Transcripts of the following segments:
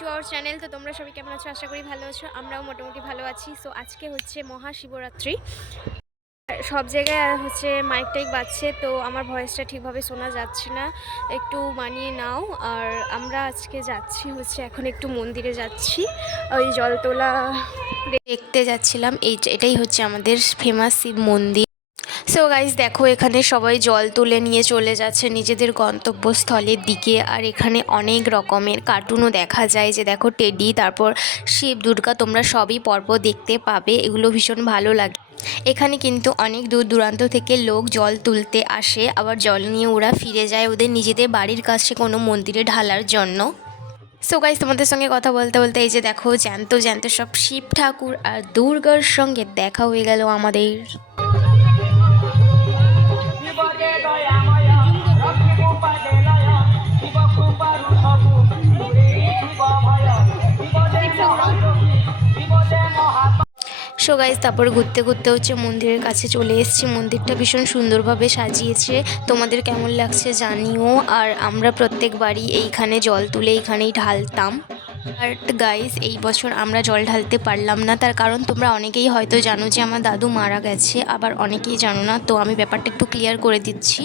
To our channel তো তোমরা সবাই কেমন আছো? আশা করি ভালো আছো। আমরাও মোটামুটি ভালো আছি। সো আজকে হচ্ছে মহাশিবরাত্রি। সব জায়গায় হচ্ছে মাইক টাইক বাজছে, তো আমার ভয়েসটা ঠিকভাবে শোনা যাচ্ছে না। একটু মানিয়ে নাও। আর আমরা আজকে যাচ্ছি হচ্ছে, এখন একটু মন্দিরে যাচ্ছি। ওই জলতোলা দেখতে যাচ্ছিলাম। এই এটাই হচ্ছে আমাদের ফেমাস শিব মন্দির। সো গাইজ দেখো, এখানে সবাই জল তুলে নিয়ে চলে যাচ্ছে নিজেদের গন্তব্যস্থলের দিকে। আর এখানে অনেক রকমের কার্টুনও দেখা যায় যে দেখো টেডি তারপর শিব, দুর্গা, তোমরা সবই পর্ব দেখতে পাবে। এগুলো ভীষণ ভালো লাগে, এখানে কিন্তু অনেক দূর দূরান্ত থেকে লোক জল তুলতে আসে। আবার জল নিয়ে ওরা ফিরে যায় ওদের নিজেদের বাড়ির কাছে কোনো মন্দিরে ঢালার জন্য। সো গাইজ তোমাদের সঙ্গে কথা বলতে বলতে এই যে দেখো, জ্যান্ত জ্যান্ত সব শিব ঠাকুর আর দুর্গার সঙ্গে দেখা হয়ে গেল আমাদের। সো গাইজ তারপর ঘুরতে ঘুরতে হচ্ছে মন্দিরের কাছে চলে এসেছি। মন্দিরটা ভীষণ সুন্দরভাবে সাজিয়েছে। তোমাদের কেমন লাগছে জানিও। আর আমরা প্রত্যেকবারই এইখানে জল তুলে এইখানেই ঢালতাম। আর গাইজ এই বছর আমরা জল ঢালতে পারলাম না। তার কারণ তোমরা অনেকেই হয়তো জানো যে আমার দাদু মারা গেছে, আবার অনেকেই জানো না। তো আমি ব্যাপারটা একটু ক্লিয়ার করে দিচ্ছি।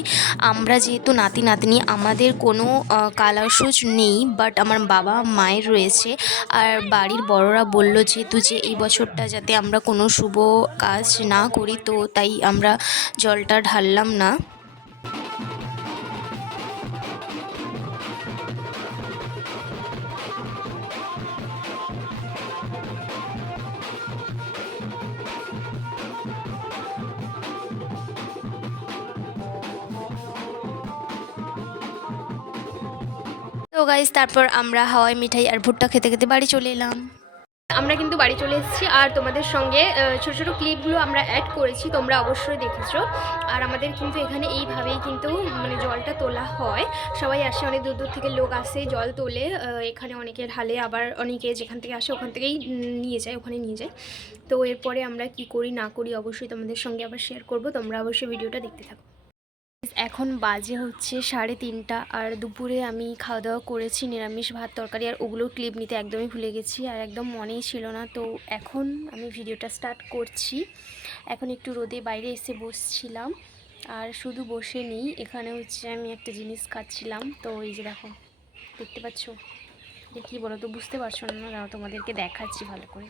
আমরা যেহেতু নাতি, নাতনি, আমাদের কোনো কালারসুচ নেই বাট আমার বাবা মায়ের রয়েছে। আর বাড়ির বড়রা বলল যেহেতু যে এই বছরটা যাতে আমরা কোনো শুভ কাজ না করি, তো তাই আমরা জলটা ঢাললাম না। তো গাইজ তারপর আমরা হাওয়াই মিঠাই আর ভুট্টা খেতে খেতে বাড়ি চলে এলাম। আমরা কিন্তু বাড়ি চলে এসেছি আর তোমাদের সঙ্গে ছোট ছোট ক্লিপগুলো আমরা অ্যাড করেছি, তোমরা অবশ্যই দেখেছ। আর আমাদের কিন্তু এখানে এইভাবেই কিন্তু মানে জলটা তোলা হয়। সবাই আসে, অনেক দূর দূর থেকে লোক আসে জল তোলে। এখানে অনেকে ঢালে আবার অনেকে যেখান থেকে আসে ওখান থেকেই নিয়ে যায়, ওখানে নিয়ে যায়। তো এরপরে আমরা কি করি না করি অবশ্যই তোমাদের সঙ্গে আবার শেয়ার করব। তোমরা অবশ্যই ভিডিওটা দেখতে থাকো। এখন বাজে হচ্ছে সাড়ে তিনটা আর দুপুরে আমি খাওয়া দাওয়া করেছি, নিরামিষ ভাত, তরকারি আর ওগুলো ক্লিপ নিতে একদমই ভুলে গেছি আর একদম মনেই ছিল না। তো এখন আমি ভিডিওটা স্টার্ট করছি। এখন একটু রোদে বাইরে এসে বসছিলাম আর শুধু বসে নেই, এখানে হচ্ছে আমি একটা জিনিস খাচ্ছিলাম। তো এই যে দেখো, দেখতে পাচ্ছ? কী বলো তো বুঝতে পারছ না তোমাদেরকে দেখাচ্ছি ভালো করে।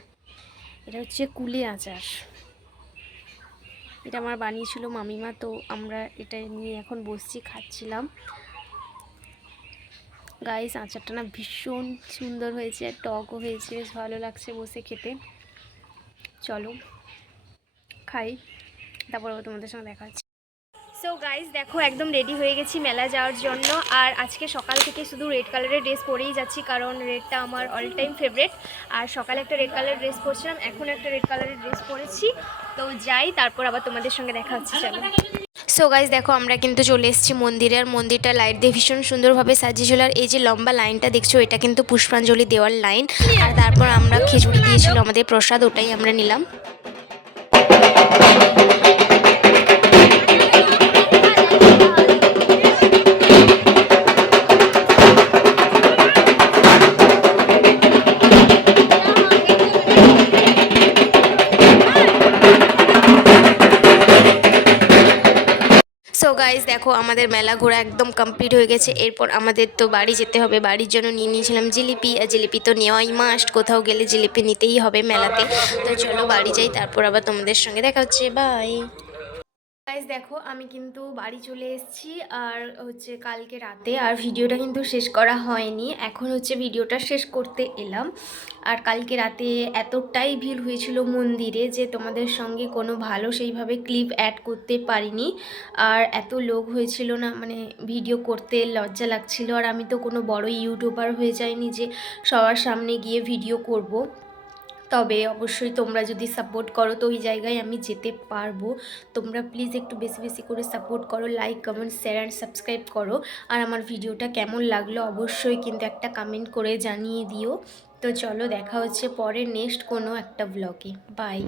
এটা হচ্ছে কুলে আচার। এটা আমার বানিয়েছিল মামিমা, তো আমরা এটা নিয়ে এখন বসছি, খাচ্ছিলাম। গাইস আচারটা না ভীষণ সুন্দর হয়েছে টকও হয়েছে, বেশ ভালো লাগছে বসে খেতে। চলো, খাই, তারপর তোমাদের সঙ্গে দেখা হচ্ছে। সো গাইস দেখো, একদম রেডি হয়ে গেছি মেলা যাওয়ার জন্য, আর আজকে সকাল থেকে শুধু রেড কালারের ড্রেস পরেই যাচ্ছি, কারণ রেডটা আমার অল টাইম ফেভারেট আর সকালে একটা রেড কালারের ড্রেস পরছিলাম, এখন একটা রেড কালারের ড্রেস পরেছি। তো যাই, তারপর আবার তোমাদের সঙ্গে দেখা হচ্ছে, চলো। সো গাইজ দেখো, আমরা কিন্তু চলে এসেছি মন্দিরে, আর মন্দিরটা লাইট দিয়ে ভীষণ সুন্দরভাবে সাজিয়েছিল। আর এই যে লম্বা লাইনটা দেখছ, এটা কিন্তু পুষ্পাঞ্জলি দেওয়ার লাইন আর তারপর আমরা খিচুড়ি দিয়েছিল আমাদের প্রসাদ, ওটাই আমরা নিলাম। সো গাইজ দেখো, আমাদের মেলা ঘোরা একদম কমপ্লিট হয়ে গেছে। এরপর আমাদের তো বাড়ি যেতে হবে। বাড়ির জন্য নিয়ে নিয়েছিলাম জিলিপি। আর জিলিপি তো নেওয়াই মাস্ট কোথাও গেলে জিলিপি নিতেই হবে মেলাতে। তো চলো বাড়ি যাই, তারপর আবার তোমাদের সঙ্গে দেখা হচ্ছে। বাই গাইজ দেখো, আমি কিন্তু বাড়ি চলে এসেছি আর হচ্ছে কালকে রাতে আর ভিডিওটা কিন্তু শেষ করা হয়নি। এখন হচ্ছে ভিডিওটা শেষ করতে এলাম। আর কালকে রাতে এতটাই ভিড় হয়েছিল মন্দিরে যে তোমাদের সঙ্গে কোনো ভালো সেইভাবে ক্লিপ অ্যাড করতে পারিনি। আর এত লোক হয়েছিল না মানে ভিডিও করতে লজ্জা লাগছিল। আর আমি তো কোনো বড় ইউটিউবার হয়ে যাইনি যে সবার সামনে গিয়ে ভিডিও করব। তবে অবশ্যই তোমরা যদি সাপোর্ট করো, তো ওই জায়গায় আমি যেতে পারব। তোমরা প্লিজ একটু বেশি বেশি করে সাপোর্ট করো like comment share and subscribe করো। আর আমার ভিডিওটা কেমন লাগল অবশ্যই কিন্তু একটা কমেন্ট করে জানিয়ে দিও। তো চলো দেখা হচ্ছে পরে নেক্সট কোনো একটা ব্লগে বাই